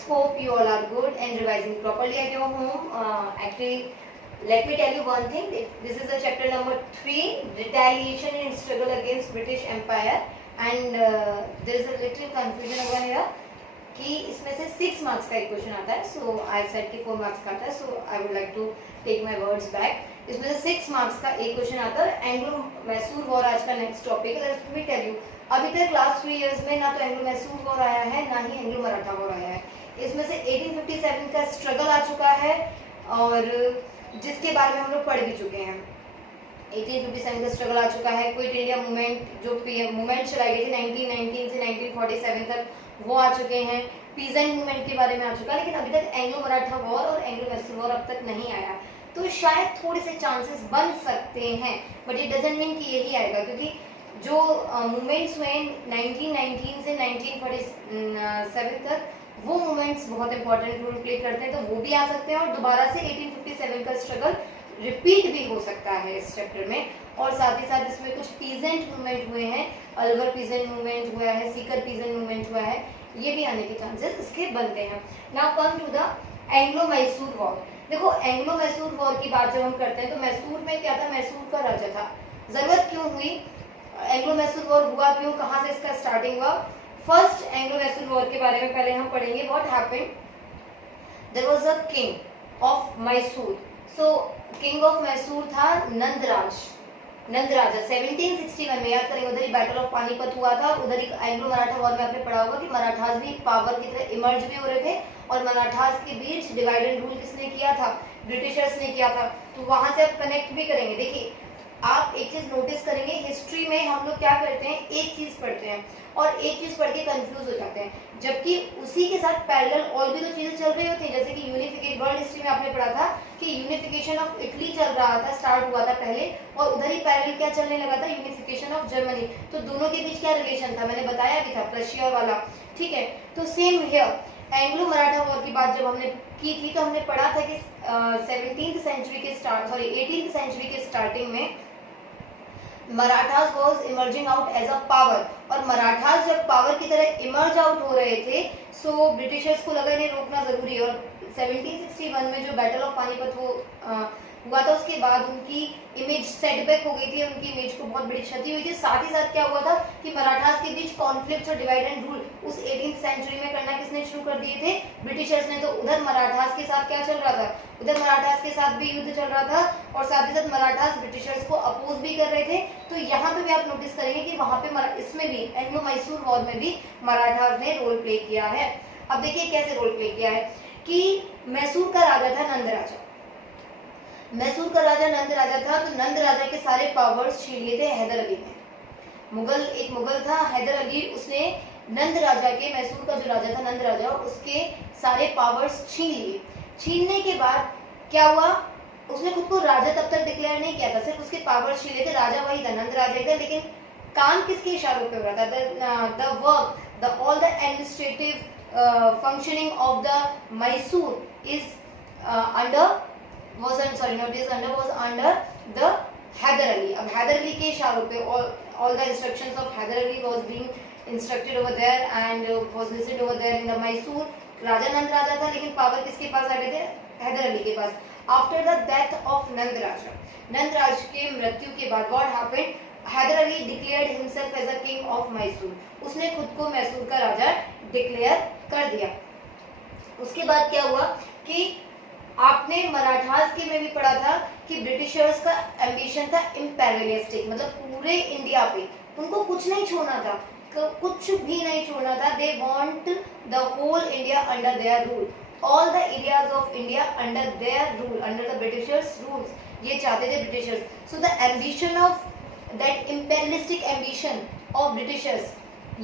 guys, hope you all are good and revising properly at your home. Actually, let me tell you one thing. This is the chapter number 3, retaliation and struggle against British Empire, and there is a little confusion over here कि इसमें से 6 marks का एक question आता है. So I said कि 4 marks का आता है. So I would like to take my words back. इसमें से 6 मार्क्स का एक क्वेश्चन आता है. एंग्लो मैसूर वॉर आज का नेक्स्ट टॉपिक है. लेट मी टेल यू, अभी तक लास्ट 3 इयर्स में ना तो एंग्लो मैसूर वॉर आया है, ना ही एंग्लो मराठा वॉर आया है. इसमें से 1857 का स्ट्रगल आ चुका है और जिसके बारे में हम लोग पढ़ भी चुके हैं. 1857 का स्ट्रगल आ चुका है. क्विट इंडिया मूवमेंट जो मूवमेंट चलाई गई थी 1919 से 1947 तक, वो आ चुके हैं. पीजेंट मूवमेंट के बारे में आ चुका है. लेकिन अभी तक एंग्लो मराठा वॉर और एंग्लो मैसूर वॉर अब तक नहीं आया. तो शायद थोड़े से चांसेस बन सकते हैं, बट इट डजंट मीन कि यही आएगा, क्योंकि जो मूवमेंट्स हुए 1919 से 1947 तक, वो मूवमेंट्स बहुत इंपॉर्टेंट रोल प्ले करते हैं. तो वो भी आ सकते हैं और दोबारा से 1857 का स्ट्रगल रिपीट भी हो सकता है इस चैप्टर में. और साथ ही साथ इसमें कुछ पीजेंट मूवमेंट हुए हैं. अलवर पीजेंट मूवमेंट हुआ है, सीकर पीजेंट मूवमेंट हुआ है. ये भी आने के चांसेस इसके बनते हैं. Now come to the Anglo Mysore war. देखो, एंग्लो मैसूर वॉर की बात जब हम करते हैं तो मैसूर में क्या था, मैसूर का राजा था. जरूरत क्यों हुई, एंग्लो मैसूर वॉर हुआ क्यों, कहाँ से इसका स्टार्टिंग हुआ. फर्स्ट एंग्लो मैसूर वॉर के बारे में पहले हम पढ़ेंगे. What happened, there was a king of Mysore. So king of Mysore था नंदराज. नंदराजा 1761 में, याद करेंगे, उधर ही बैटल ऑफ पानीपत हुआ था. उधर ही एंग्लो मराठा वॉर में आपने पढ़ा होगा कि मराठास भी पावर की तरह इमर्ज भी हो रहे थे और मराठास के बीच डिवाइड एंड रूल किसने किया था, ब्रिटिशर्स ने किया था. तो वहां से आप कनेक्ट भी करेंगे. देखिए, आप एक चीज नोटिस करेंगे, हिस्ट्री में हम लोग क्या करते हैं, एक चीज पढ़ते हैं और एक चीज पढ़ के कंफ्यूज हो जाते हैं, जबकि उसी के साथ पैरेलल और भी तो चीजें चल रही होती हैं. जैसे कि यूनिफिकेशन, वर्ल्ड हिस्ट्री में आपने पढ़ा था कि यूनिफिकेशन ऑफ इटली चल रहा था, स्टार्ट हुआ था पहले, और उधर ही पैरेलल क्या चलने लगा था, यूनिफिकेशन ऑफ जर्मनी. तो दोनों के बीच क्या रिलेशन था, मैंने बताया भी था, प्रशिया वाला. ठीक है, तो same here Anglo Maratha war की बात जब हमने की थी तो हमने पढ़ा था कि 17th सेंचुरी के स्टार्ट, सॉरी 18th सेंचुरी के स्टार्टिंग में Marathas was emerging out as a power. और मराठास जब पावर की तरह इमर्ज आउट हो रहे थे, सो ब्रिटिशर्स को लगा इन्हें रोकना जरूरी है. और 1761 में जो बैटल ऑफ पानीपत हुआ था, उसके बाद उनकी इमेज सेटबैक हो गई थी, उनकी इमेज को बहुत बड़ी क्षति हुई थी. साथ ही साथ क्या हुआ था कि मराठास के बीच कॉन्फ्लिक्ट्स और डिवाइड एंड रूल उस 18th सेंचुरी में करना किसने शुरू कर दिए थे, ब्रिटिशर्स ने. तो उधर मराठास के साथ क्या चल रहा था, उधर मराठास के साथ भी युद्ध चल रहा था और साथ ही साथ मराठास ब्रिटिशर्स को अपोज भी कर रहे थे. तो यहाँ पे भी आप नोटिस करेंगे कि वहां पे इसमें भी एंग्लो मैसूर वॉर में भी मराठास ने रोल प्ले किया है. अब देखिए कैसे रोल प्ले किया है कि मैसूर का राजा था नंदराजा. मैसूर का राजा नंद राजा था. तो नंद राजा के सारे पावर्स छीन लिए थे हैदर अली ने. एक मुगल था हैदर अली, उसने नंद राजा के, मैसूर का जो राजा था नंद राजा, उसके सारे पावर्स छीन लिए. छीनने के बाद क्या हुआ, उसने खुद को राजा तब तक डिक्लेयर नहीं किया था, सिर्फ उसके पावर्स छीन लिए थे. राजा वही था, नंद राजा था, लेकिन काम किसके इशारों पे हो रहा था, the work, the all the administrative functioning of the Mysore is under was under the Hyder Ali. अब हैदर अली के इशारों पे all the instructions of Hyder Ali was being instructed over there and was listened over there in the Mysore. राजा नंद राजा था, लेकिन power किसके पास आ गए थे, हैदर अली के पास. आफ्टर द डेथ ऑफ नंद राजा, नंद राज के मृत्यु के बाद what happened, Haider Ali declared himself as a king of Mysore. उसने खुद को मैसूर का राजा डिक्लेयर कर दिया. उसके बाद क्या हुआ कि आपने मराठास के में भी पढ़ा था कि ब्रिटिशर्स का एम्बिशन था इम्पेरियलिस्टिक, मतलब पूरे इंडिया पे उनको कुछ नहीं छोड़ना था, कुछ भी नहीं छोड़ना था. They want the whole India under their rule, all the areas of India under their rule, under the Britishers rules. ये चाहते थे Britishers. So the ambition of that imperialistic ambition of Britishers,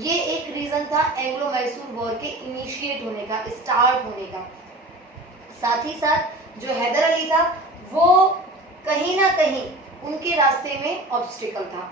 ये एक रीजन था Anglo Mysore war के initiate होने का, start होने का. साथ ही साथ जो हैदर अली था, वो कहीं ना कहीं उनके रास्ते में ऑब्स्टिकल था.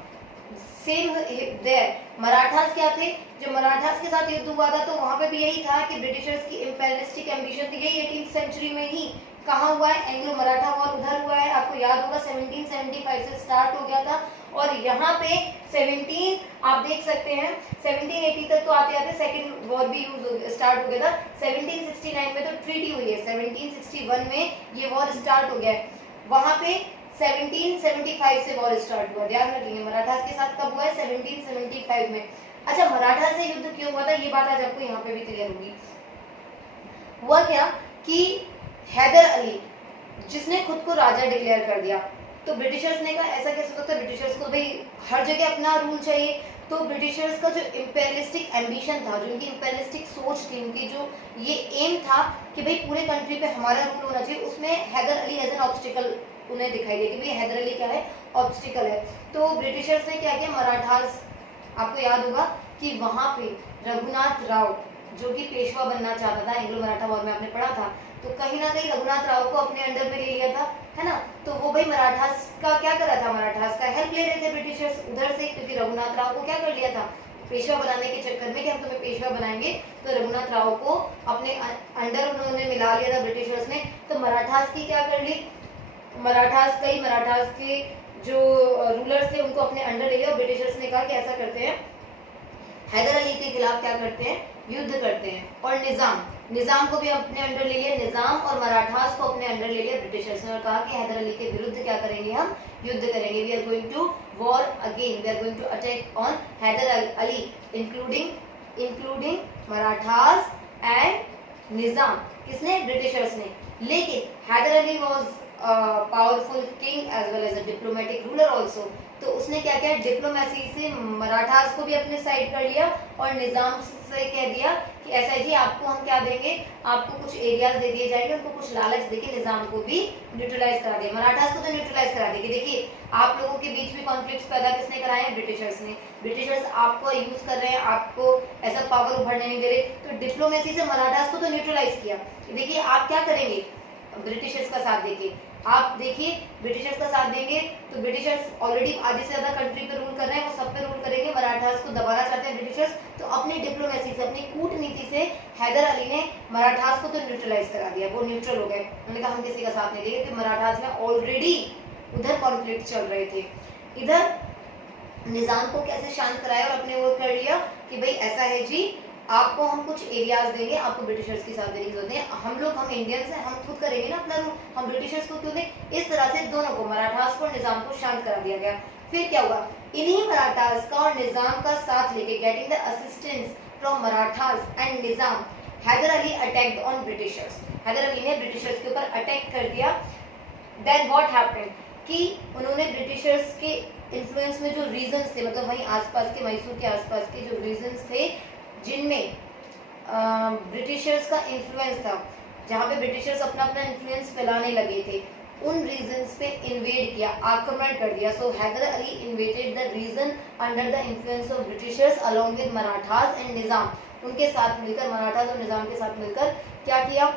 सेम देयर मराठास क्या थे, जब मराठास के साथ युद्ध हुआ था तो वहां पे भी यही था कि ब्रिटिशर्स की इम्पेरियलिस्टिक एम्बिशन थी. यही 18th सेंचुरी में ही कहाँ हुआ है, एंग्लो मराठा वॉर उधर हुआ है. आपको याद होगा 1775 से स्टार्ट हो गया था और यहाँ पे 17 आप देख सकते हैं 1780 तक तो आते आते सेकेंड वॉर भी स्टार्ट हो गया था। 1769 में तो ट्रीटी हुई है, 1761 में ये वॉर स्टार्ट हो गया है। वहां पे 1775 से वॉर स्टार्ट हुआ, ध्यान रखिए मराठास के साथ कब हुआ है, 1775 में। अच्छा, मराठा से युद्ध क्यों हुआ था ये बात आज आपको यहाँ पे भी क्लियर होगी। हुआ क्या कि हैदर अली जिसने खुद को राजा डिक्लेयर कर दिया, तो ब्रिटिशर्स ने कहा ऐसा कैसे सकता है, ब्रिटिशर्स को भाई हर जगह अपना रूल चाहिए। तो ब्रिटिशर्स का जो इंपेरियलिस्टिक एम्बिशन था, जो उनकी इंपेरियलिस्टिक सोच थी, उनकी जो ये एम था कि भाई पूरे कंट्री पे हमारा रूल होना चाहिए, उसमें Hyder Ali as an obstacle उन्हें दिखाई दिया कि भाई हैदर अली क्या है, ऑब्स्टिकल है। तो ब्रिटिशर्स ने क्या किया, मराठास, आपको याद होगा कि वहां पे रघुनाथ राव जो कि पेशवा बनना चाहता था, एंग्लो मराठा वॉर में आपने पढ़ा था, तो कहीं ना कहीं रघुनाथ राव को अपने अंडर में ले लिया था, है ना। तो वो भाई मराठास का क्या कर रहा था, मराठास का हेल्प ले रहे थे ब्रिटिशर्स उधर से, क्योंकि रघुनाथ राव को क्या कर लिया था, पेशवा बनाने के चक्कर में कि हम तुम्हें पेशवा बनाएंगे, तो रघुनाथ राव को अपने अंडर उन्होंने मिला लिया था ब्रिटिशर्स ने। तो मराठास की क्या कर ली, मराठास के जो रूलर्स थे उनको अपने अंडर ले लिया, और ब्रिटिशर्स ने कहा कि ऐसा करते हैं, हैदर अली के खिलाफ क्या करते हैं, युद्ध करते हैं। और निजाम को भी अपने अंडर ले लिया, निजाम और मराठास को अपने अंडर ले लिया ब्रिटिशर्स ने, और कहा कि हैदर अली के विरुद्ध क्या करेंगे, हम युद्ध करेंगे, we are going to war again, we are going to attack on Hyder Ali including Marathas and Nizam. किसने, ब्रिटिशर्स ने। लेकिन Hyder Ali was powerful king as well as a diplomatic ruler also, तो उसने क्या किया, डिप्लोमेसी से मराठास को भी अपने साइड कर लिया, और निजाम से कह दिया कि ऐसा जी आपको हम क्या देंगे, आपको कुछ एरियाज दे दिए जाएंगे, उनको कुछ लालच देके निजाम को भी न्यूट्रलाइज करा दिया, मराठास को तो न्यूट्रलाइज करा दिया कि देखिए आप लोगों के बीच में कॉन्फ्लिक्ट पैदा किसने कराए हैं, ब्रिटिशर्स ने। ब्रिटिशर्स आपको यूज कर रहे हैं, आपको ऐसा पावर उभरने नहीं दे रहे, तो डिप्लोमेसी से मराठास को तो न्यूट्रलाइज किया। देखिए आप क्या करेंगे, ब्रिटिशर्स का साथ देखिए, आप देखिए ब्रिटिशर्स का साथ देंगे तो ब्रिटिशर्स ऑलरेडी आधे से ज्यादा कंट्री पे रूल कर रहे हैं, वो सब पे रूल करेंगे, मराठास को दबाना चाहते हैं ब्रिटिशर्स, तो अपनी डिप्लोमेसी से, अपनी कूटनीति से हैदर अली ने मराठास को तो न्यूट्रलाइज करा दिया, वो न्यूट्रल हो गए, उन्होंने कहा हम किसी का साथ नहीं देंगे, कि मराठास में ऑलरेडी उधर कॉन्फ्लिक्ट चल रहे थे। इधर निजाम को कैसे शांत कराया और अपने वो कर लिया कि भाई ऐसा है जी, आपको हम कुछ एरियाज देंगे, आपको ब्रिटिशर्स के साथ देने की जरूरत है, हम इंडियंस हैं, हम खुद करेंगे ना अपना रूल, हम ब्रिटिशर्स को क्यों दें। इस तरह से दोनों को, मराठास को और निजाम को शांत करा दिया गया। फिर क्या हुआ, इन्हीं मराठास का और निजाम का साथ लेके, getting the assistance from Marathas and Nizam, Hyder Ali attacked on Britishers, Hyder Ali ने ब्रिटिशर्स के ऊपर अटैक कर दिया। देन व्हाट हैपेंड कि उन्होंने ब्रिटिशर्स के इन्फ्लुएंस में जो रीजन्स थे, मतलब वहीं आसपास के, मैसूर के आसपास के जो रीजन्स थे जिनमें ब्रिटिशर्स का इन्फ्लुएंस था, जहाँ पे ब्रिटिशर्स अपना अपना इन्फ्लुएंस फैलाने लगे थे, उन रीजन्स पे इन्वेड किया, आक्रमण कर दिया। So Hyder Ali invaded the region under the influence of Britishers along with Marathas and Nizam, उनके साथ मिलकर, मराठास और निजाम के साथ मिलकर क्या किया,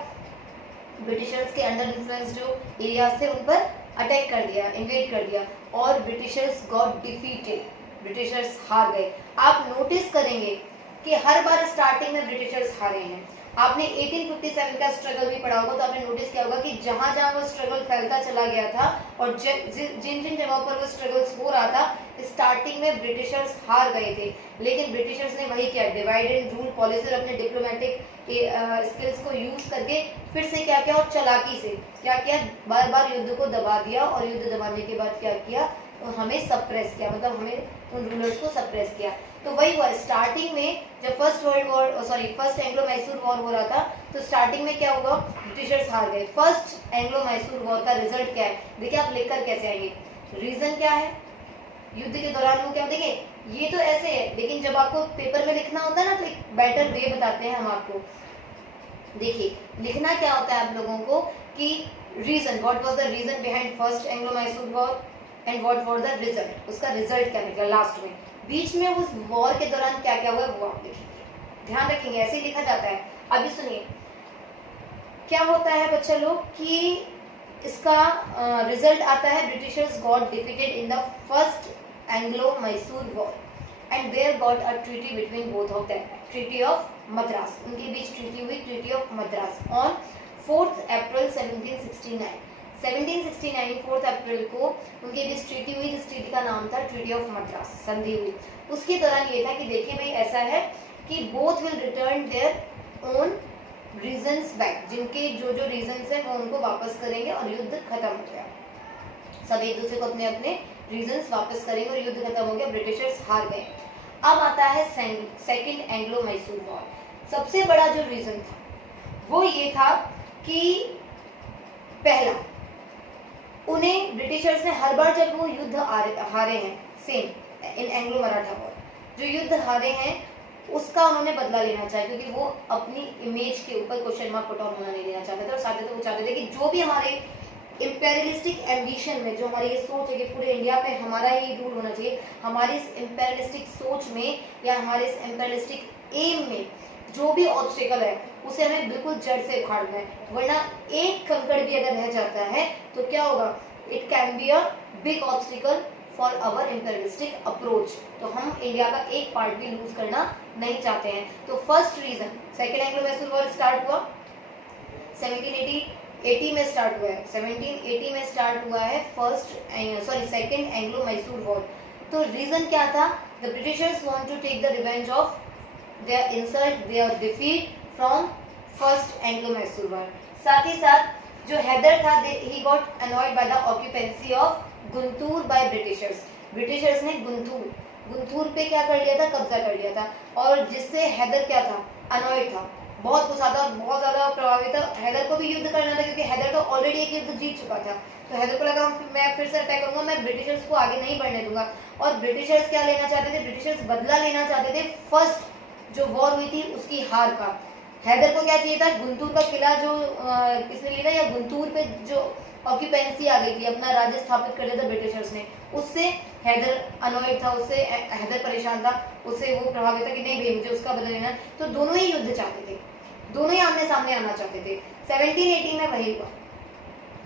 ब्रिटिशर्स के अंडर इन्फ्लुएंस जो एरियाज थे उन पर अटैक कर दिया, इन्वेड कर दिया, और ब्रिटिशर्स गॉट डिफीटेड, ब्रिटिशर्स हार गए। आप नोटिस करेंगे कि हर बार स्टार्टिंग में ब्रिटिशर्स हारे हैं। आपने 1857 का स्ट्रगल भी पढ़ा होगा, तो आपने नोटिस किया होगा कि जहां जहां वो स्ट्रगल फैलता चला गया था और जिन जिन जगहों पर वो स्ट्रगल्स हो रहा था, स्टार्टिंग में ब्रिटिशर्स हार गए थे, लेकिन ब्रिटिशर्स ने वही किया, डिवाइड एंड रूल पॉलिसी, अपने डिप्लोमेटिक स्किल्स को यूज करके फिर से क्या किया, और चालाकी से क्या किया, बार बार युद्ध को दबा दिया, और युद्ध दबाने के बाद क्या किया, हमें सप्रेस किया, मतलब हमें उन रूलर्स को सप्रेस किया। तो वही हुआ, स्टार्टिंग में जब फर्स्ट एंग्लो मैसूर वॉर हो रहा था, तो स्टार्टिंग में क्या होगा, ब्रिटिशर्स हार गए। फर्स्ट एंग्लो मैसूर वॉर का रिजल्ट क्या है, देखिए आप लिखकर कैसे आएंगे, रीजन क्या है, युद्ध के दौरान वो क्या, देखिए ये तो ऐसे है, लेकिन जब आपको पेपर में लिखना होता है ना, तो एक बेटर वे बताते हैं हम आपको। देखिए लिखना क्या होता है आप लोगों को कि reason, what was the reason behind first Anglo Mysore war and what was the result, उसका रिजल्ट क्या निकला लास्ट में, बीच में उस वॉर के दौरान क्या क्या हुआ वो आप लिखेंगे, ध्यान रखेंगे, ऐसे ही लिखा जाता है। अभी सुनिए क्या होता है बच्चा लोग कि इसका रिजल्ट आता है, Britishers got defeated in the first Anglo Mysore war and there got a treaty between both of them, treaty of Madras, उनके बीच ट्रीटी हुई, treaty of Madras on 4th April 1769। 1769 4 अप्रैल को उनकी बीच ट्रीटी हुई, जिस ट्रीटी का नाम था ट्रीटी ऑफ मद्रास, संधि हुई। उसके दौरान ये था कि देखिए भाई ऐसा है कि both will return their own reasons back, जिनके जो जो रीजंस है वो उनको वापस करेंगे और युद्ध खत्म हो गया। सब एक दूसरे को अपने अपने रीजंस वापस करेंगे और युद्ध खत्म हो गया, ब्रिटिशर्स हार गए। अब आता है सेकंड एंग्लो मैसूर वॉर। सबसे बड़ा जो रीजन था वो ये था कि पहला, उन्हें ब्रिटिशर्स ने हर बार जब वो युद्ध हारे हैं, same in Anglo Maratha war, जो युद्ध हारे हैं उसका उन्होंने बदला लेना चाहिए, क्योंकि वो अपनी इमेज के ऊपर क्वेश्चन मार्क पुट ऑन होना नहीं देना चाहते थे। और साथ ही वो चाहते थे कि जो भी हमारे इंपेरियलिस्टिक एम्बिशन में, जो हमारी ये सोच है कि पूरे इंडिया पे हमारा ही रूल होना चाहिए, हमारी इस इंपेरियलिस्टिक सोच में या हमारे इस इंपेरियलिस्टिक एम में जो भी ऑब्स्टिकल है उसे हमें बिल्कुल जड़ से उखाड़ना है, वरना एक कंकड़ भी अगर रह जाता है तो क्या होगा, it can be a big obstacle for our imperialistic approach. तो हम इंडिया का एक पार्ट भी लूज करना नहीं चाहते हैं। तो first reason, second Anglo Mysore war start हुआ 1780 में स्टार्ट हुआ है, 1780 में स्टार्ट हुआ है सेकेंड एंग्लो मैसूर वॉर। तो रीजन क्या था, the Britishers want to take the revenge of their insult, their defeat from first Anglo Mysore war. साथ ही साथ जो हैदर था, he got annoyed by the occupancy of Guntur by Britishers. Britishers ने गुंटूर पे क्या कर लिया था, कब्जा कर लिया था, और जिससे हैदर क्या था, अनॉयड था, बहुत गुस्सा था, बहुत ज्यादा प्रभावित था। हैदर को भी युद्ध करना था क्योंकि हैदर तो ऑलरेडी एक युद्ध जीत चुका था। तो हैदर को लगा मैं फिर से अटैक करूंगा, मैं ब्रिटिशर्स को आगे नहीं बढ़ने दूंगा। और ब्रिटिशर्स क्या लेना चाहते थे, ब्रिटिशर्स बदला लेना चाहते थे फर्स्ट जो वॉर हुई थी उसकी हार का। हैदर को क्या चाहिए था, गुंटूर का किला जो किसने लिया था, या गुंटूर पे जो ऑक्यूपेंसी आ गई थी, अपना राज्य स्थापित कर दिया था ब्रिटिशर्स ने, उससे हैदर अनॉयड था, उससे हैदर परेशान था, उससे वो प्रभावित था कि नहीं भाई मुझे उसका बदला लेना। तो दोनों ही युद्ध चाहते थे, दोनों ही आमने सामने आना चाहते थे। 1780 में वही हुआ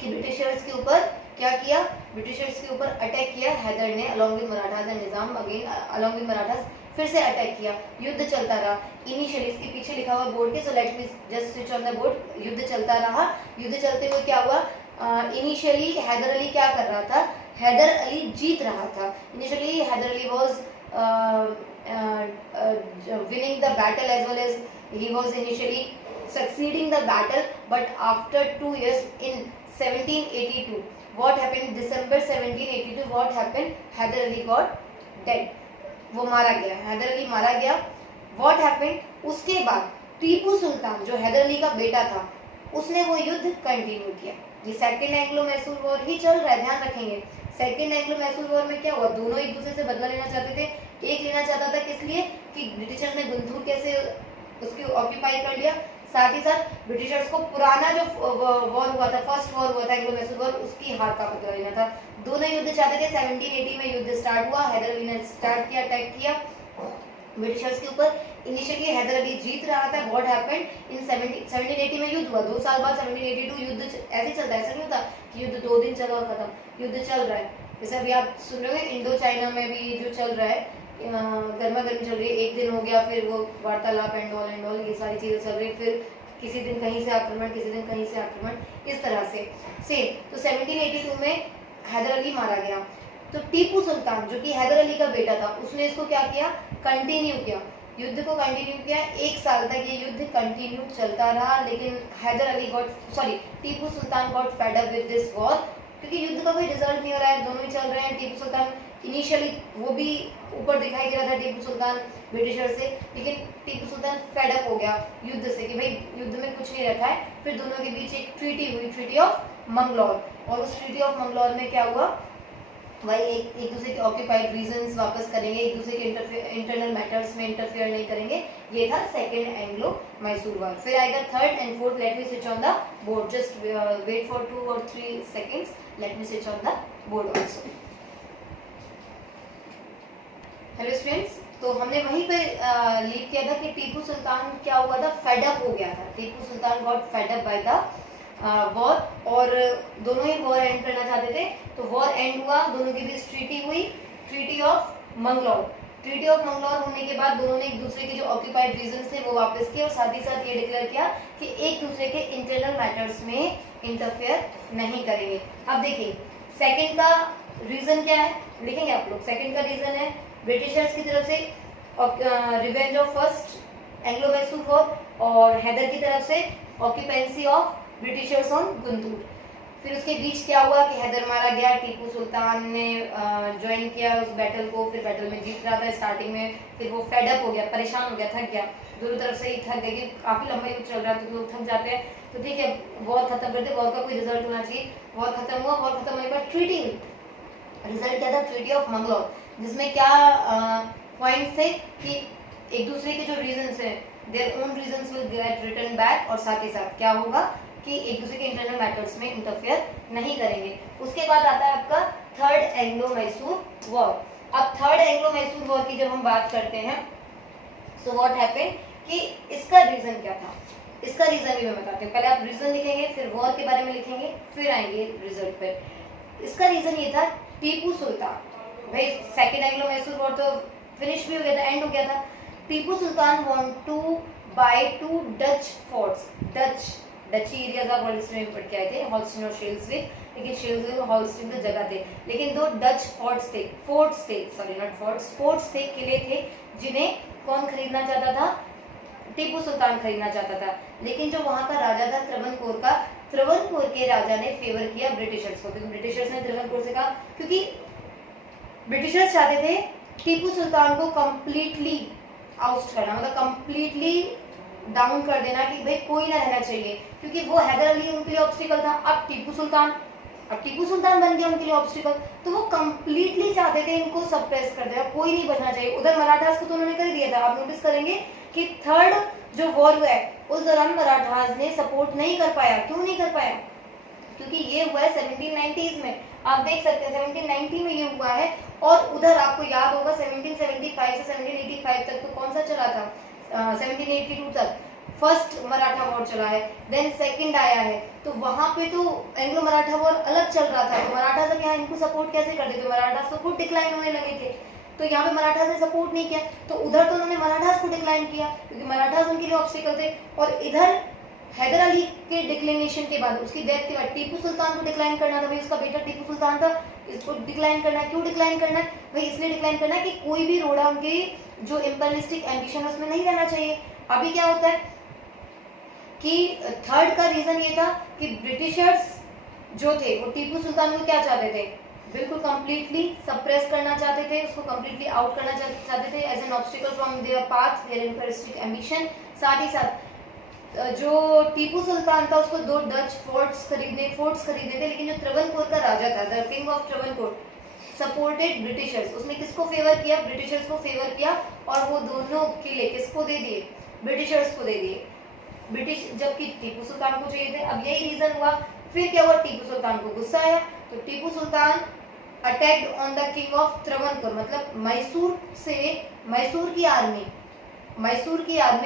कि ब्रिटिशर्स के ऊपर क्या किया, ब्रिटिशर्स के ऊपर अटैक किया हैदर ने, along with Marathas and Nizam again along with Marathas, फिर से अटैक किया, युद्ध चलता रहा। इनिशियली इसके पीछे लिखा हुआ बोर्ड के, so let me just switch on the board. युद्ध चलता रहा, युद्ध चलते हुए क्या हुआ, इनिशियली हैदर अली क्या कर रहा था, हैदर अली जीत रहा था। Initially Hyder Ali was winning the battle as well as he was initially succeeding the battle, but after 2 years in 1782 what happened, December 1782 what happened, Hyder Ali got dead, वो मारा गया, हैदर अली मारा गया। what happened, उसके बाद टीपू सुल्तान जो हैदर अली का बेटा था उसने वो युद्ध कंटिन्यू किया। ये सेकेंड एंग्लो मैसूर वॉर ही चल रहा है, ध्यान रखेंगे। सेकेंड एंग्लो मैसूर वॉर में क्या हुआ, दोनों एक दूसरे से बदला लेना चाहते थे। एक लेना चाहता था किस लिए, कि ब्रिटिशर्स ने गुंटूर कैसे उसकी ऑक्यूपाई कर लिया, साथ ही साथ ब्रिटिशर्स को पुराना जो वॉर हुआ था, फर्स्ट वॉर हुआ था एंग्लो मैसूर वॉर, उसकी हार का बदला लेना था। दोनों युद्ध चाहते थे। 1780 में युद्ध स्टार्ट हुआ, हैदर अली ने स्टार्ट किया, अटैक किया ब्रिटिशर्स के ऊपर। इनिशियली हैदर अली जीत रहा था। व्हाट हैपेंड इन 1780 में युद्ध हुआ, 2 साल बाद 1782 युद्ध ऐसे चलता है, ऐसा नहीं होता कि युद्ध 2 दिन चला और खत्म, युद्ध चल रहा है। जैसे अभी आप सुन रहे हो इंडो चाइना में भी जो चल रहा है, गर्मा गर्मी चल रही है, एक दिन हो गया, फिर वो वार्तालाप एंड ऑल ये सारी चीजें चल रही है, फिर किसी दिन कहीं से आक्रमण, किसी दिन कहीं से आक्रमण, इस तरह से सेम। तो 1782 में हैदर अली मारा गया। तो टीपू सुल्तान जो कि हैदर अली का बेटा था, उसने इसको क्या किया, कंटिन्यू किया, युद्ध को कंटिन्यू किया। 1 साल तक ये युद्ध कंटिन्यू चलता रहा, लेकिन Hyder Ali Tipu Sultan got fed up with this war, क्योंकि युद्ध का कोई रिजल्ट नहीं हो रहा है, दोनों ही चल रहे हैं। टीपू सुल्तान इनिशियली वो भी ऊपर दिखाई दे रहा था टीपू सुल्तान ब्रिटिशर से, लेकिन टीपू सुल्तान फेड अप हो गया युद्ध से कि भाई युद्ध में कुछ नहीं रखा है। फिर दोनों के बीच एक ट्रीटी हुई, ट्रीटी ऑफ मंगलौर, और उस ट्रीटी ऑफ मंगलौर में क्या हुआ, भाई एक दूसरे के ऑक्यूपाइड रीजन्स वापस करेंगे, एक दूसरे के इंटरनल मैटर्स में इंटरफेयर नहीं करेंगे। ये था सेकेंड एंग्लो मैसूर वॉर। फिर आएगा third and fourth. Let me switch on the board, just wait for 2 or 3 seconds, let me switch on the board also. Hello students, तो हमने वहीं पे लीव किया था कि टीपू सुल्तान क्या हुआ था, फेड अप हो गया था। Tipu Sultan got fed up by the war, और दोनों ही वॉर एंड करना चाहते थे। तो वॉर एंड हुआ, दोनों के बीच ट्रीटी हुई, treaty of Mangalore. Treaty of Mangalore होने के बाद दोनों ने एक दूसरे के जो ऑक्यूपाइड रीजन थे वो वापस किए और साथ ही साथ ये डिक्लेयर किया कि एक दूसरे के इंटरनल मैटर्स में इंटरफेयर नहीं करेंगे। अब देखिए सेकंड का रीजन क्या है, लिखेंगे आप लोग। सेकंड का रीजन है ब्रिटिशर्स की तरफ से revenge of first Anglo Mysore war और हैदर की तरफ से occupancy of Britishers on Guntur. फिर उसके बीच क्या हुआ कि हैदर मारा गया, टीपू सुल्तान ने ज्वाइन किया उस बैटल को, फिर बैटल में जीत रहा था स्टार्टिंग में, फिर वो फेड अप हो गया, परेशान हो गया, थक गया, दोनों तरफ से ही थक गए कि काफी लंबा युद्ध चल रहा है तो लोग थक जाते हैं, तो ठीक है वॉर खत्म करते, वॉर का कोई रिजल्ट होना चाहिए। वॉर खत्म हुआ, वॉर खत्म होने के बाद ट्रीटी, रिजल्ट क्या था, ट्रीटी ऑफ मंगलौर, जिसमें क्या पॉइंट्स थे कि एक दूसरे के जो रीजंस हैं their own reasons will get return back, और साथ ही साथ क्या होगा कि एक दूसरे के इंटरनल मैटर्स में इंटरफेयर नहीं करेंगे। उसके बाद आता है आपका थर्ड एंग्लो मैसूर वॉर। अब थर्ड एंग्लो मैसूर वॉर की जब हम बात करते हैं सो व्हाट हैपेंड कि इसका रीजन क्या था, इसका रीजन भी मैं बताती हूँ। पहले आप रीजन लिखेंगे, फिर वॉर के बारे में लिखेंगे, फिर आएंगे रिजल्ट पे। इसका रीजन ये था टीपू सुल्तान, भाई सेकेंड एंग्लो मैसूर वॉर तो फिनिश भी हो गया था, एंड हो गया था। Tipu Sultan want to buy 2 Dutch forts, डची एरियाज आप हॉल्स्टीन में पढ़ के आए थे, हॉल्स्टीन और शेल्सविक, लेकिन शेल्सविक और हॉल्स्टीन तो जगह थे, लेकिन 2 डच फोर्ट्स थे, किले थे, जिन्हें कौन खरीदना चाहता था, टीपू सुल्तान खरीदना चाहता था। लेकिन जो वहां का राजा था त्रवनकोर के राजा ने फेवर किया ब्रिटिशर्स को, क्योंकि ब्रिटिशर्स ने त्रवनकोर से कहा, क्योंकि ब्रिटिशर्स चाहते थे टीपू सुल्तान को कंप्लीटली आउस्ट करना, मतलब कंप्लीटली डाउन कर देना कि भाई कोई ना रहना चाहिए, क्योंकि वो हैदर अली उनके लिए ऑब्स्टिकल था। अब टीपू सुल्तान बन गया उनके लिए ऑब्स्टिकल, तो वो कंप्लीटली चाहते थे इनको सप्रेस कर देना, कोई नहीं बचना चाहिए। उधर मराठास को तो उन्होंने कर दिया था। आप नोटिस करेंगे कि थर्ड जो वॉर हुआ है उस दौरान मराठास ने सपोर्ट नहीं कर पाया। क्यों नहीं कर पाया? क्योंकि ये हुआ है 1790s में, आप देख सकते हैं 1790 में ये हुआ है, और उधर आपको याद होगा 1775 से 1785 तक तो कौन सा चला था, 1782 तक फर्स्ट मराठा वॉर चला है, देन सेकंड आया है, तो वहां पे तो एंग्लो मराठा वॉर अलग चल रहा था। तो मराठा सब यहाँ इनको सपोर्ट कैसे कर देते, मराठा तो खुद डिक्लाइन होने लगे थे, तो यहाँ पे मराठा से सपोर्ट नहीं किया, तो उधर तो उन्होंने मराठास को डिक्लाइन किया क्योंकि मराठास उनके लिए ऑब्स्टिकल थे, और इधर हैदर अली के डिक्लेनेशन के बाद, उसकी डेथ के बाद टीपू सुल्तान को डिक्लाइन करना था। भाई उसका बेटा टीपू सुल्तान था, इसको डिक्लाइन करना है। क्यों डिक्लाइन करना है? भाई इसलिए डिक्लाइन करना है कि कोई भी रोड़ा उनके जो इंपीरियलिस्टिक एम्बिशन उसमें नहीं रहना चाहिए। अभी क्या होता है कि थर्ड का रीजन ये था कि ब्रिटिशर्स जो थे वो टीपू सुल्तान को क्या चाहते थे, बिल्कुल कंप्लीटली सप्रेस करना चाहते थे, उसको कंप्लीटली आउट करना चाहते थे as an obstacle from their path, their imperialistic ambition. साथ ही साथ जो टीपू सुल्तान था उसको 2 डच फोर्ट्स खरीदने थे, लेकिन जो त्रवनकोर का राजा था, the king of Travancore, supported Britishers. उसने किसको फेवर किया? ब्रिटिशर्स को फेवर किया, और वो दोनों किले किसको दे दिए? ब्रिटिशर्स को दे दिए, जबकि टीपू सुल्तान को चाहिए थे। अब यही रीजन हुआ। फिर क्या हुआ? टीपू सुल्तान को गुस्सा आया, तो Tipu Sultan attacked on the king of Travancore, मतलब मैसूर की आर्मी,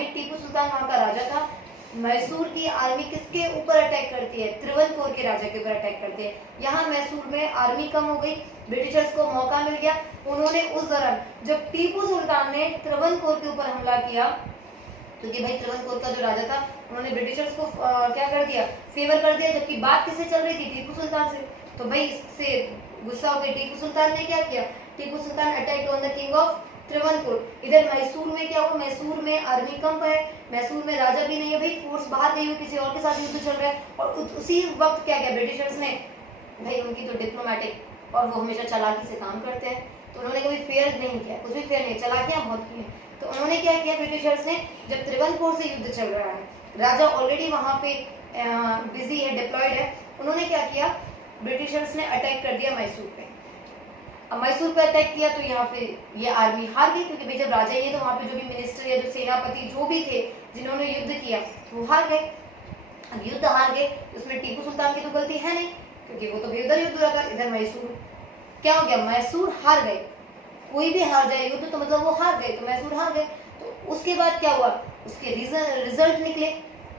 टीपू सुल्तान वहां का राजा था, मैसूर की आर्मी किसके ऊपर अटैक करती है? त्रवनकोर के राजा के ऊपर अटैक करती है। यहाँ मैसूर में आर्मी कम हो गई, ब्रिटिशर्स को मौका मिल गया। उन्होंने उस दौरान जब टीपू सुल्तान ने त्रवनकोर के ऊपर हमला किया, क्योंकि भाई त्रवनकोर का जो राजा था उन्होंने ब्रिटिशर्स को क्या कर दिया? फेवर कर दिया, जबकि बात किससे चल रही थी? टीपू सुल्तान से। तो भाई इससे गुस्सा हो गया टीपू सुल्तान ने, क्या किया? Tipu Sultan attack on the king of Travancore. इधर मैसूर में क्या हुआ? मैसूर में आर्मी कम है, मैसूर में राजा भी नहीं है, भाई फोर्स बाहर गई हुई, किसी और के साथ युद्ध चल रहा है। और उसी वक्त क्या किया ब्रिटिशर्स ने? भाई उनकी तो डिप्लोमेटिक और वो हमेशा चालाकी से काम करते हैं, तो उन्होंने कभी फेयर नहीं किया, कुछ भी फेयर नहीं, चालाकियां बहुत की हैं। तो उन्होंने क्या किया ब्रिटिशर्स ने? जब त्रवनकोर से युद्ध चल रहा है, राजा ऑलरेडी वहां पे बिजी है, डिप्लॉयड है, उन्होंने क्या किया? ब्रिटिशर्स ने अटैक कर दिया मैसूर पे। अब मैसूर पे अटैक किया तो यहाँ पे ये आर्मी हार गई, क्योंकि भाई जब राजा ही है तो वहां पे जो भी मिनिस्टर या जो सेनापति जो भी थे जिन्होंने युद्ध किया वो हार गए। अब युद्ध हार गए, उसमें टीपू सुल्तान की तो गलती है नहीं, क्योंकि वो तो उधर युद्ध हुआ था। इधर मैसूर क्या हो गया? मैसूर हार गए। कोई भी हार जाए युद्ध तो मतलब वो हार गए, तो मैसूर हार गए। तो उसके बाद क्या हुआ? उसके रिजल्ट निकले।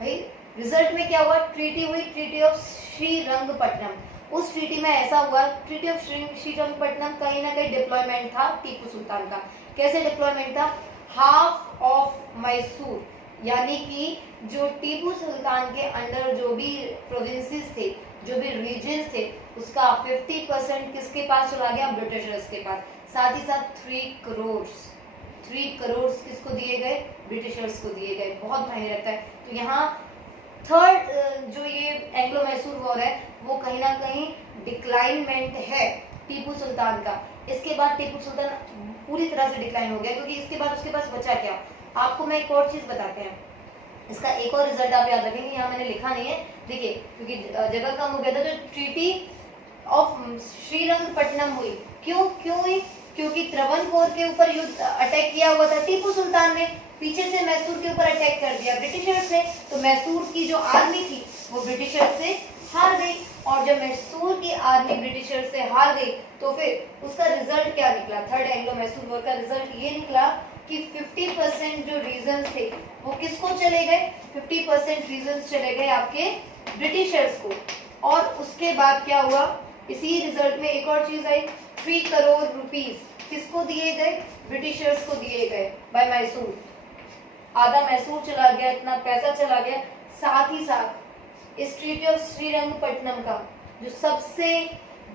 भाई रिजल्ट में क्या हुआ? ट्रीटी हुई, ट्रीटी ऑफ श्रीरंगपट्टनम। उस ट्रीटी में ऐसा हुआ, ट्रीटी ऑफ श्रीरंगपट्टनम कहीं ना कहीं डिप्लॉयमेंट था टीपू सुल्तान का। कैसे डिप्लॉयमेंट था? हाफ ऑफ मैसूर, यानी कि जो टीपू सुल्तान के अंडर जो भी प्रोविंसेस थे, जो भी रीजन्स थे, उसका 50% किसके पास चला गया? ब्रिटिशर्स के पास। साथ ही साथ 3 करोड़ किसको दिए गए? ब्रिटिशर्स को दिए गए। बहुत मायने रखता है। तो यहाँ थर्ड जो ये एंग्लो मैसूर वॉर है वो कहीं ना कहीं डिक्लाइनमेंट है टीपू सुल्तान का। इसके बाद टीपू सुल्तान पूरी तरह से डिक्लाइन हो गया, क्योंकि इसके बाद उसके पास बचा क्या? आपको मैं एक और चीज बताते हैं, इसका एक और रिजल्ट आप याद रखेंगे, यहाँ मैंने लिखा नहीं है, देखिए क्योंकि जगह कम हो गया था। तो ट्रीटी ऑफ श्रीरंगपट्टनम हुई, क्यों हुई? क्योंकि त्रवणकोर के ऊपर युद्ध अटैक किया हुआ था टीपू सुल्तान ने, पीछे से मैसूर के ऊपर अटैक कर दिया ब्रिटिशर्स ने। तो मैसूर की जो आर्मी थी वो ब्रिटिशर्स से हार गई, और जब मैसूर की आर्मी ब्रिटिशर्स से हार गई तो फिर उसका रिजल्ट क्या निकला? थर्ड एंग्लो मैसूर वॉर का रिजल्ट ये निकला कि 50% जो रीजन्स थे वो किसको चले गए? 50% रीजन्स चले गए आपके ब्रिटिशर्स को। और उसके बाद क्या हुआ? इसी रिजल्ट में एक और चीज आई, 3 करोड़ रुपीस किसको दिए गए? ब्रिटिशर्स को दिए गए बाय मैसूर। आधा मैसूर चला गया, इतना पैसा चला गया। साथ ही साथ इस ट्रीटी ऑफ श्रीरंगपट्टनम का जो सबसे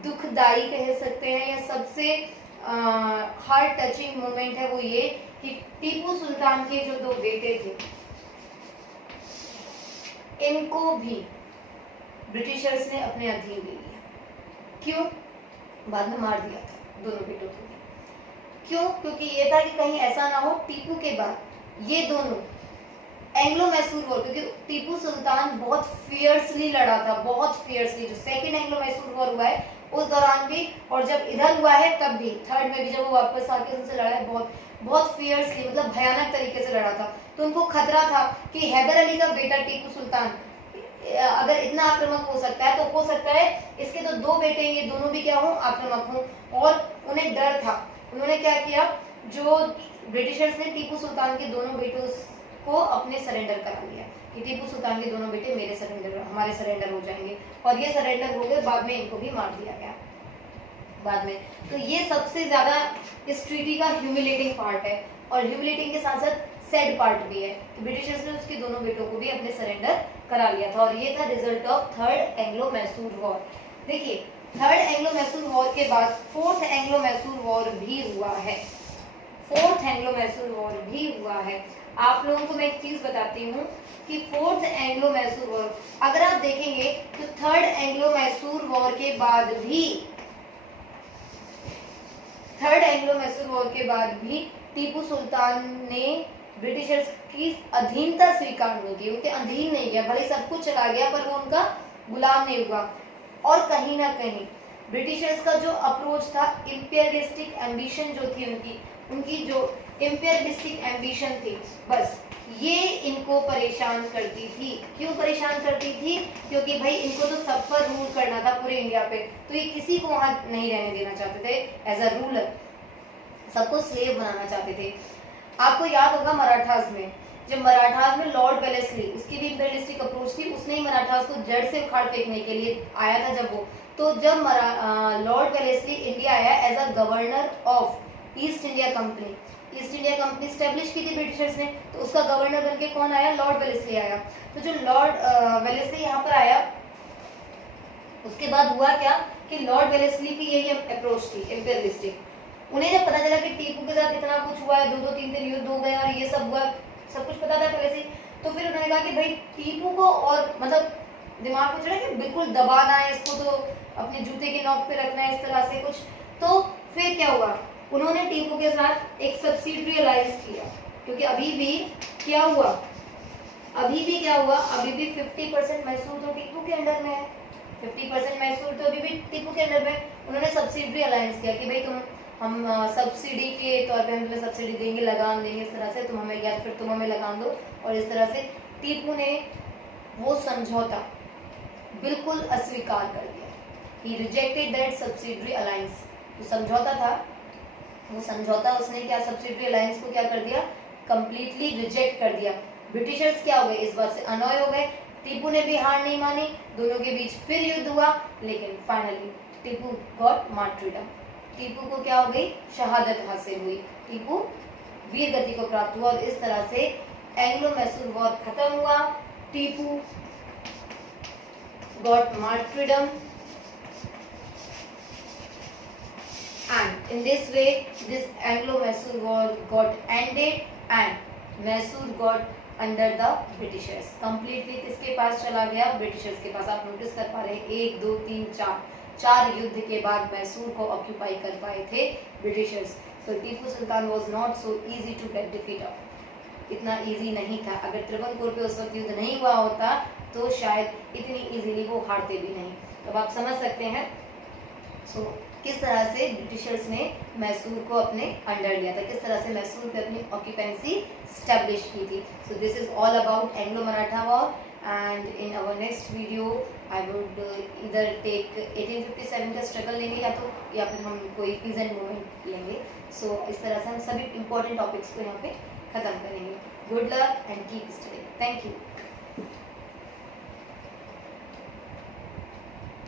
दुखदाई कह सकते हैं या सबसे हार्ट टचिंग मोमेंट है वो ये कि टीपू सुल्तान के जो 2 बेटे थे इनको भी ब्रिटिशर्स ने अपने अधीन ले लिया। क्यों? बाद में मार दिया था दोनों बेटों को। क्यों? क्योंकि ये था कि कहीं ऐसा ना हो टीपू के बाद ये दोनों एंग्लो मैसूर वॉर, क्योंकि टीपू सुल्तान बहुत फियर्सली लड़ा था, बहुत फियर्सली। जो सेकेंड एंग्लो मैसूर वॉर हुआ है उस दौरान भी, और जब इधर हुआ है तब भी, थर्ड में भी जब वो वापस आके उनसे लड़ा है, बहुत फियर्सली, मतलब भयानक तरीके से लड़ा था। तो उनको खतरा था कि हैदर अली का बेटा टीपू सुल्तान अगर इतना आक्रामक हो सकता है तो हो सकता है इसके तो 2 बेटे ये दोनों भी क्या हों? आक्रामक हों। और उन्हें डर था। उन्होंने क्या किया? जो ब्रिटिशर्स ने टीपू सुल्तान के दोनों बेटों को अपने सरेंडर करा लिया कि टीपू सुल्तान के दोनों बेटे मेरे सरेंडर, हमारे सरेंडर हो जाएंगे। और ये सरेंडर हो गए, बाद में इनको भी मार दिया गया बाद में। तो ये सबसे ज्यादा इस ट्रीटी का ह्यूमिलेटिंग पार्ट है, और ह्यूमिलेटिंग के साथ साथ सैड पार्ट भी है कि ब्रिटिशर्स ने उसके दोनों बेटों को भी अपने सरेंडर करा लिया था। और ये था result of third Anglo Mysore war. देखिए थर्ड एंग्लो मैसूर वॉर के बाद फोर्थ एंग्लो मैसूर वॉर भी हुआ है। फोर्थ एंग्लो मैसूर वॉर भी हुआ है। आप लोगों को मैं एक चीज बताती हूँ कि फोर्थ एंग्लो मैसूर वॉर अगर आप देखेंगे तो थर्ड एंग्लो मैसूर वॉर के बाद भी, थर्ड एंग्लो मैसूर वॉर के बाद भी टीपू सुल्तान ने ब्रिटिशर्स की अधीनता स्वीकार नहीं की, उनके अधीन नहीं किया। भले सब कुछ चला गया पर वो उनका गुलाम नहीं हुआ। और कहीं ना कहीं ब्रिटिशर्स का जो अप्रोच था, इंपीरियलिस्टिक एम्बिशन जो थी उनकी जो इंपीरियलिस्टिक एम्बिशन थी, बस ये इनको परेशान करती थी। क्यों परेशान करती थी? क्योंकि भाई इनको तो सब पर रूल करना था पूरे इंडिया पे, तो ये किसी को वहां नहीं रहने देना चाहते थे एज अ रूलर, सबको स्लेव बनाना चाहते थे। आपको याद होगा मराठास में, जब मराठास में लॉर्ड वेलेस्ली, उसकी भी इंपीरियलिस्टिक अप्रोच थी, उसने ही मराठास को जड़ से उखाड़ फेंकने के लिए आया था जब वो, तो जब लॉर्ड वेलेस्ली इंडिया आया as a governor of East India company, East India company establish की थी ब्रिटिशर्स ने, तो उसका गवर्नर बनके कौन आया? लॉर्ड वेलेस्ली आया। तो जो लॉर्ड वेलेस्ली यहाँ पर आया, उसके बाद हुआ क्या कि लॉर्ड वेलेस्ली की यही अप्रोच थी इंपीरियलिस्टिक। उन्हें जब पता चला कि टीपू के साथ इतना कुछ हुआ है, 2-3 युद्ध हो गए और ये सब हुआ, सब कुछ पता था पहले से, तो फिर उन्होंने कहा कि भाई टीपू को और मतलब दिमाग में चढ़ा कि बिल्कुल दबाना है इसको, तो अपने जूते की नोक पे रखना है, इस तरह से कुछ। तो फिर क्या हुआ? उन्होंने टीपू के साथ एक सब्सिडरी अलायंस किया, क्योंकि अभी भी क्या हुआ? अभी भी 50% मैसूर तो टीपू के अंडर में है, 50% मैसूर तो अभी भी टीपू के अंडर में। उन्होंने सब्सिडरी अलायंस किया कि भाई हम सब्सिडी के तौर पे हम तुम्हें सब्सिडी देंगे, लगान देंगे, इस तरह से तुम हमें, या फिर तुम हमें लगान दो। और इस तरह से टीपू ने वो समझौता बिल्कुल अस्वीकार कर दिया। ही रिजेक्टेड दैट सब्सिडरी अलायंस। जो समझौता था वो समझौता उसने क्या, सब्सिडरी अलायंस को क्या कर दिया? कंप्लीटली रिजेक्ट कर दिया। ब्रिटिशर्स क्या हो गए? इस बात से अनॉय हो गए। टीपू ने भी हार नहीं मानी, दोनों के बीच फिर युद्ध हुआ, लेकिन फाइनली टीपू गॉट मार्टिरडम। टीपू को क्या हो गई, शहादत हासिल हुई, टीपू वीर गति को प्राप्त हुआ और इस तरह से एंग्लो मैसूर वॉर खत्म हुआ। Tipu got martyrdom and in this way this Anglo-Mysore war got ended and Mysore got under the Britishers, complete with इसके पास चला गया, ब्रिटिशर्स के पास। आप नोटिस कर पा रहे हैं 1 2 3 4 युद्ध के बाद मैसूर को ऑक्यूपाई कर पाए थे ब्रिटिशर्स। तो Tipu Sultan was not so easy to get defeat, इतना इजी नहीं था। अगर त्रवणकोर पे उस वक्त युद्ध नहीं हुआ होता तो शायद इतनी इजीली वो हारते भी नहीं। तो आप समझ सकते हैं किस तरह से ब्रिटिशर्स ने मैसूर को अपने अंडर लिया था, किस तरह से मैसूर पे अपनी ऑक्यूपेंसी स्टैब्लिश की थी। So this is all about Anglo Maratha war and in our next video I would either take 1857 का स्ट्रगल लेंगे या फिर हम कोई पीजेंट मूवमेंट लेंगे। सो इस तरह से हम सभी इंपॉर्टेंट टॉपिक्स को यहाँ पे खत्म करेंगे। Good luck and keep study. Thank you.